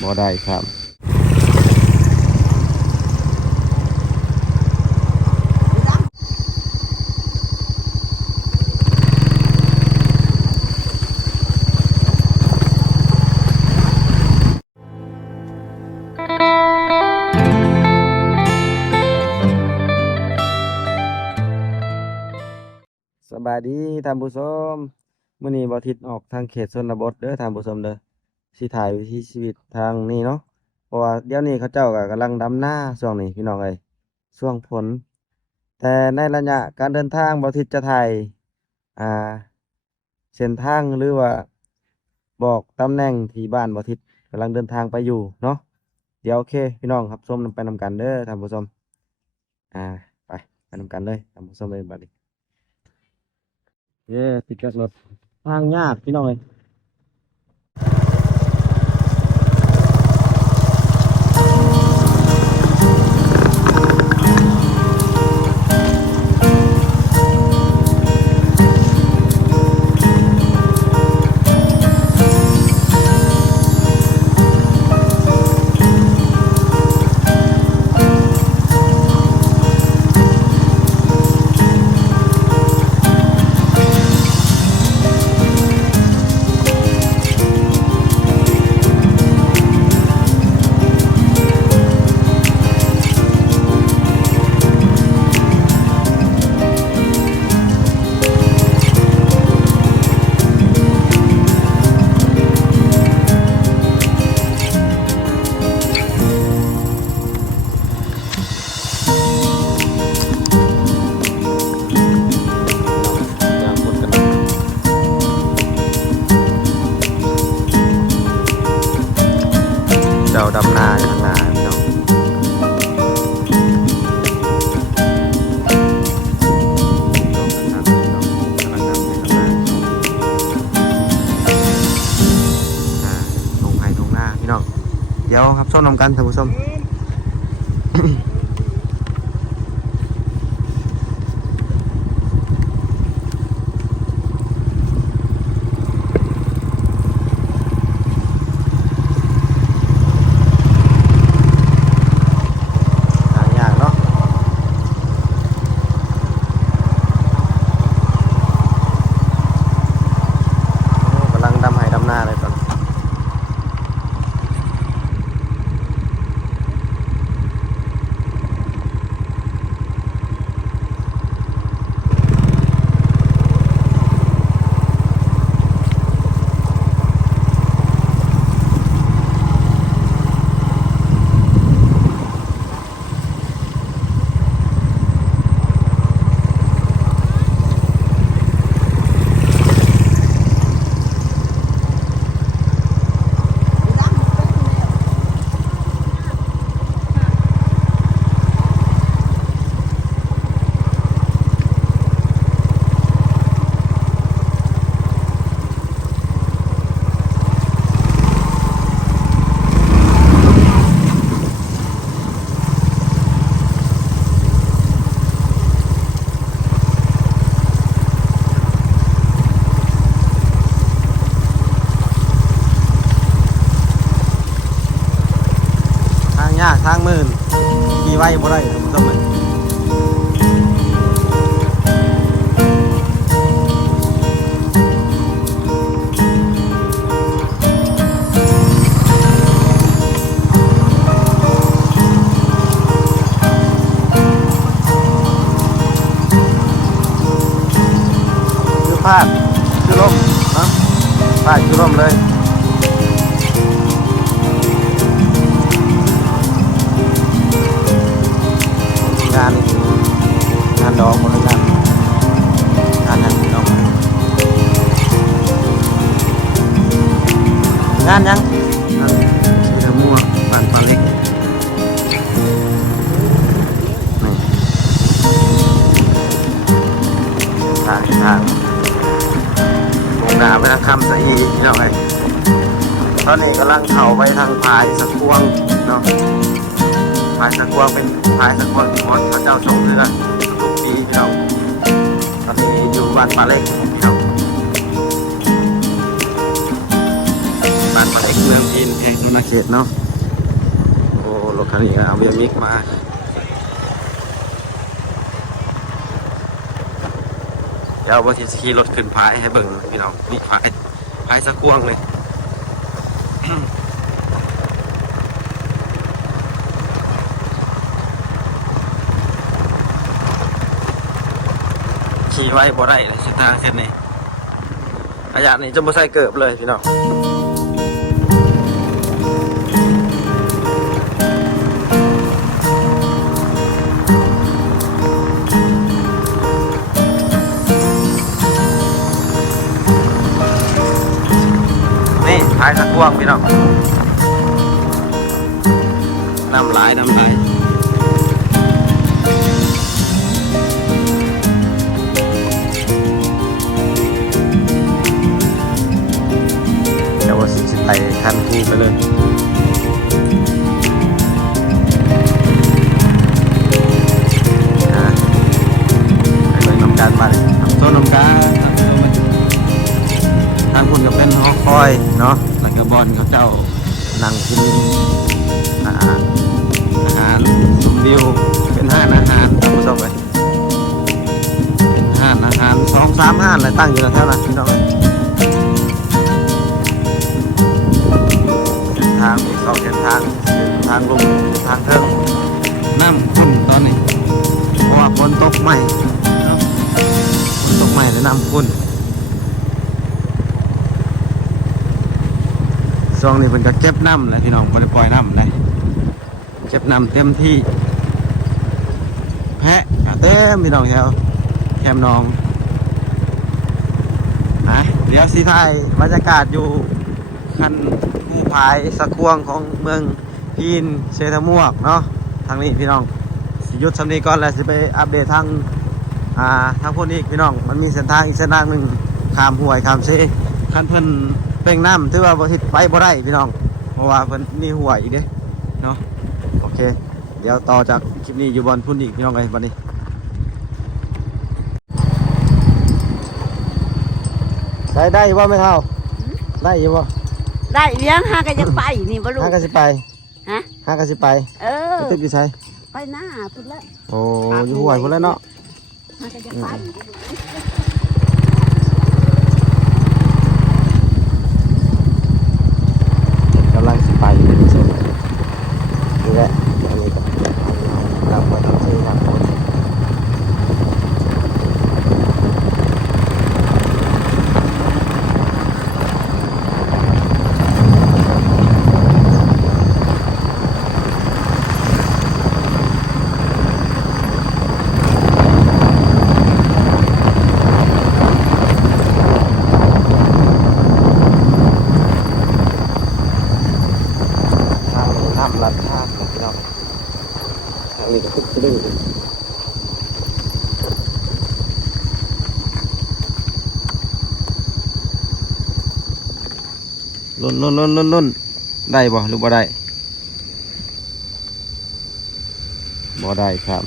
บ่ได้ครับสบายดีท่านผู้ชมมื้อนี้บ่ทิศออกทางเขตชนบทเด้อท่านผู้ชมเด้อสิถ่ายวิถีชีวิตทางนี้เนาะเพราะว่าเดี๋ยวนี้เขาเจ้าก็กำลังดำนาช่วงนี้พี่น้องเอ้ยช่วงฝนแต่ในระยะการเดินทางบ่ทิศจะถ่ายอ่าเส้นทางหรือว่าบอกตำแหน่งที่บ้านบ่ทิศกำลังเดินทางไปอยู่เนาะเดี๋ยวโอเคพี่น้องครับชมไปนำกันเด้อท่านผู้ชมอ่าไปนำกันเลยท่านผู้ชมเลยบัดนี้ ติดกับรถทางยากพี่น้องเลยยางคนกันเจ้าดำนาอยู่ข้างหน้าพี่น้องลงไห้ลงหน้าพี่น้องเดี๋ยวครับส้มนำกันท่านผู้ชม ทางยากเนาะโอ้กำลังดำไห้ดำหน้าเลยตอนทางยากทางมื่นขี่ไว้บ่ได้ท่านผู้ชมเลยคือพลาดคือล่มเนาะพลาดคือล่มเลย งานนี่งานดอกหมดเลยงานยังพี่น้องงานยังสีทมั่วบานปลาเล็กนี่ทางลงนาไปทางคำสะอีพี่น้องไงตอนนี้กำลังเข้าไปทางพายสะกวงเนาะพายสะกวงเป็นพายสะกวงที่พระเจ้าทรงเรือทุกปีพี่น้องตอนนี้อยู่บ้านปลาเล็กพี่น้องบ้าน มาเล็กเมืองพินแห่งนนาเขตเนาะโอ้รถคันนี้เอาเบียมิกมาเดี๋ยววันที่ขี่รถขึ้นพายให้เบิ่งพี่น้องนี่พายสักกวงเลย ขี่ไว้บ่ได้เลยเส้นทางเส้นนี้ระยะนี้จะบ่ใส่เกิบเลยพี่น้องนี่ท้ายสักกวงพี่น้องน้ำลายไปคันคู่ไปเลยไปเลยน้ำการมาเลยทำโซนน้ำการทางคุณก็เป็นห้องคอยเนาะแล้วก็บอลเขาเจ้านั่งกินอาหารชมวิวเป็นห้านอาหารท่านผู้ชมเลยห้านอาหาร2-3 ห้านเลยตั้งอยู่แถวนั้นพี่น้องเลยทางมี2 เส้นทางลงทางเทิงน้ำขุ่นตอนนี้เพราะว่าฝนตกใหม่แล้วน้ำขุ่นช่วงนี้เพิ่นก็เก็บน้ำเลยพี่น้องบ่ได้ปล่อยน้ำเลยเก็บน้ำเต็มที่แพะเต็มพี่น้องแถวแคมน้องเดี๋ยวสิถ่ายบรรยากาศอยู่คันผู้พายสะควงของเมืองพีนเซทมวกเนาะทางนี้พี่น้องสิยุดสำนีก่อนแล้วสิไปอัปเดตทางพวกนี้พี่น้องมันมีเส้นทางอีกเส้นทางหนึ่งข้ามห้วยข้ามเซคันเพิ่นเป่งน้ำถือว่าบ่ทิศไปบ่ได้พี่น้องเพราะว่าเพิ่นมีห้วยอีกเด้เนาะโอเคเดี๋ยวต่อจากคลิปนี้อยู่บนพุ่นอีกพี่น้องไงวันนี้ได้อยู่บ่ไม่เท่าได้อยู่บ่ได้เลี้ยงหากันจะไปนี่บ่ลูก หากันสิไปฮะหากันสิไปตึกอยู่ไสไปหน้าพุ่นละโอ้อยู่ห้วยพุ่นแล้วเนาะหากันจะไปกำลังสิไปเป็นสุดนี่แหละอันนี้ก็เราไปทำซื้อทำคนลัดท่าของพี่น้องทางนี้ก็คึกดื้อล้นได้บ่หรือบ่ได้ครับ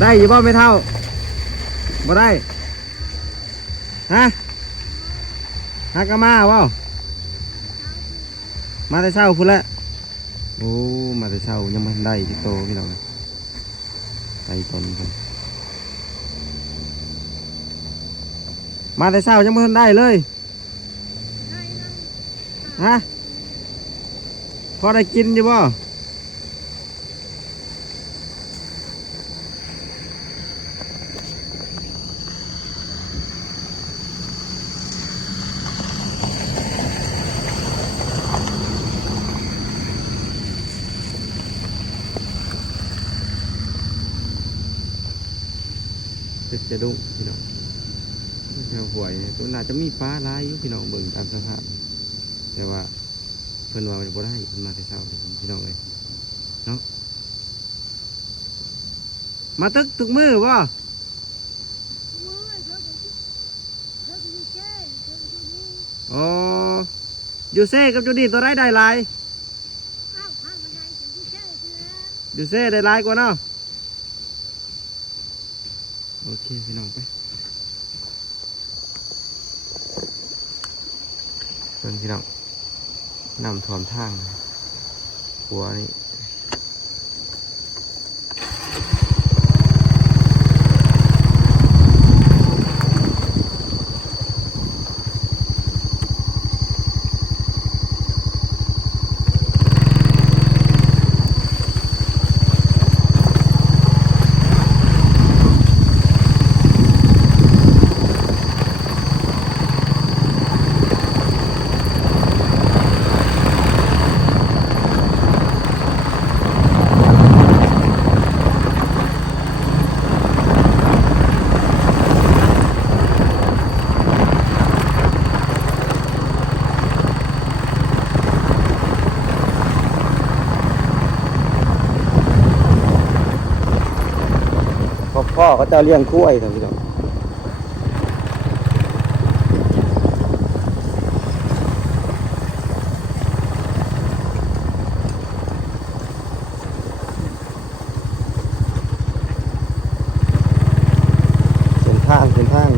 ได้อยู่บ่ไม่เท่าบ่ได้ฮะฮักกะมาบ่มาแต่เช้าพุ่นละโอ้มาแต่เช้ายังไม่ได้ที่โตพี่น้องไปตนกันมาแต่เช้ายังไม่ได้เลยฮะพอได้กินอยู่บ่จะดุพี่น้องแถวหวยตัวน่าจะมีปลาลายอยู่พี่น้องเบิ่งตามสภาพแต่ว่าเพิ่นว่าบ่ได้เพิ่นมาแต่เช้าพี่น้องเลยเนาะมาตึกมือบ่อ๋ออยู่เซ่กับจูดี้ตัวได้ลายอยู่เซ่ได้ลายกว่าเนาะโอเคพี่น้องไป เพิ่นพี่น้องน้ำท่วมทางหัวนี่พ่อเขาเจ้าเลี้ยงกล้วยครับพี่น้องเส้นทาง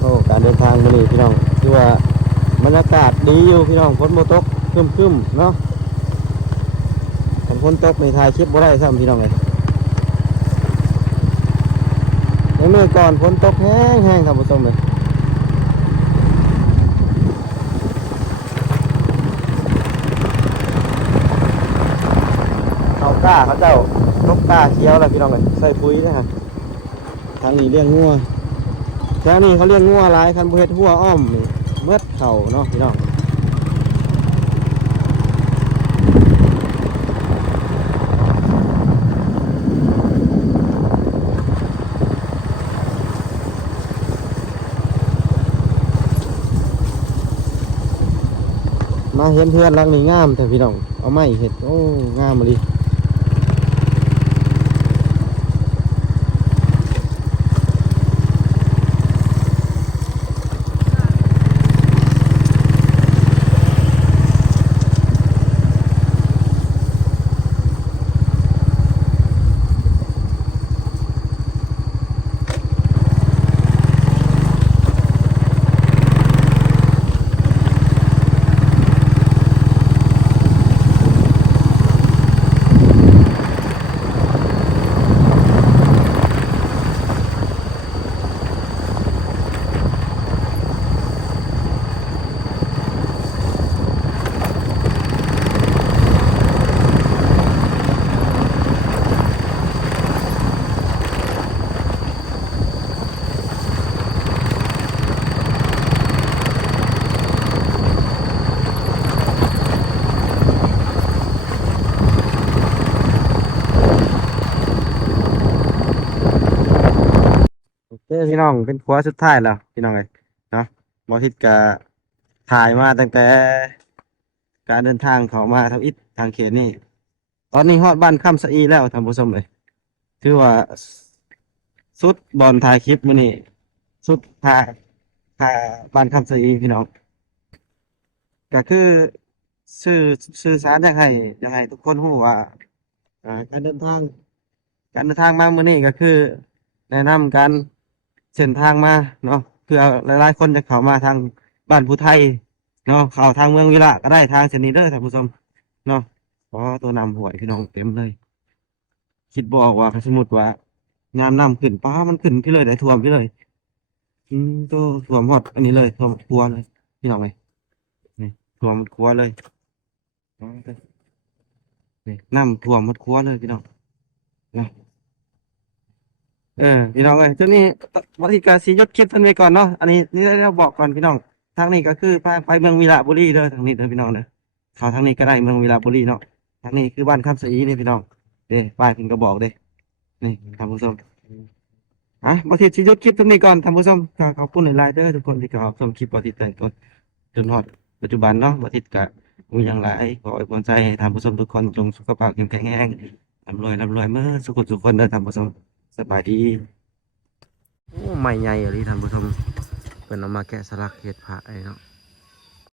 โอ้การเดินทางมาเลยพี่น้องคือว่าบรรยากาศดีอยู่พี่น้องฝนโมตกครึมๆเนาะถ้าฝนตกในถ่ายคลิปบ่ได้ซ้ำพี่น้องเลยในเมื่อก่อนฝนตกแห้งๆครับผู้ชมเลยเขากล้าเขาเจ้านกกล้าเคี้ยวแล้วพี่น้องเลยใส่ปุ๋ยนะฮะทางนี้เลี้ยงงัวแถวนี้เขาเลี้ยงงัวหลายคันบ่เฮ็ดหัวอ้อมนี่เมือดเข่าเนาะพี่น้องมาเห็นเพื่อนหลังนี้งามแต่พี่น้องเอาไม้เห็ดโอ้งามมาดิพี่น้องเป็นครัวสุดท้ายแล้วพี่น้องเลยเนาะบอทิดกะถ่ายมาตั้งแต่การเดินทางเขามาทางอิฐทางเขตนี่ตอนนี้ฮอดบ้านค่ำสะอีแล้วท่านผู้ชมเลยถือว่าสุดบอลถ่ายคลิปมื้อนี้สุดถ่ายบ้านค่ำสะอีพี่น้องก็คือสื่อสื่อสารอยากให้ทุกคนรู้ว่าการเดินทางมามื้อนี้ก็คือแนะนำการเส้นทางมาเนาะเพื่อหลายๆคนจะเข้ามาทางบ้านผู้ไทยเนาะเข้าทางเมืองวิระก็ได้ทางเส้นนี้เด้อท่านผู้ชมเนาะเพราะตัวนำหวยพี่น้องเต็มเลยคิดบออกว่าสมมุติว่างานนำขึ้นป้ามันขึ้นพี่เลยได้ท่วมพี่เลยตัวท่วมหมดอันนี้เลยท่วมครัวเลยพี่น้องไหมนี่ท่วมครัวเลยอ๋อนี่น้ำท่วมหมดครัวเลยพี่น้องนะ พี่น้องเอ้ยจุดนี้วัติกาสียศคลิปเพิ่นไว้ก่อนเนาะอันนี้นี่เราบอกก่อนพี่น้องทางนี้ก็คือไปเมืองวีระบุรีเด้อทางนี้เด้อพี่น้องเด้อเข้าทางนี้ก็ได้เมืองวีระบุรีเนาะทางนี้คือบ้านคำศรีนี่พี่น้องเด้ป้ายเพิ่นก็บอกเด้นี่ท่านผู้ชมวัติสิยศคลิปตรงนี้ก่อนท่านผู้ชมก็ขอบคุณหลายๆเด้อทุกคนที่เข้าชมคลิปวัติแต่ก่อนจนฮอดปัจจุบันเนาะวัติก็มีอย่างหลายขออวยพรใจให้ท่านผู้ชมทุกคนจงสุขภาพแข็งแรงร่ำรวยเมื่อสุขสุขคนเด้อท่านผู้ชมสบายดี โอ้ไม่ใหญ่เลยท่านผู้ชมเป็นเอามาแกะสลักเห็ดผาไอ้เนาะ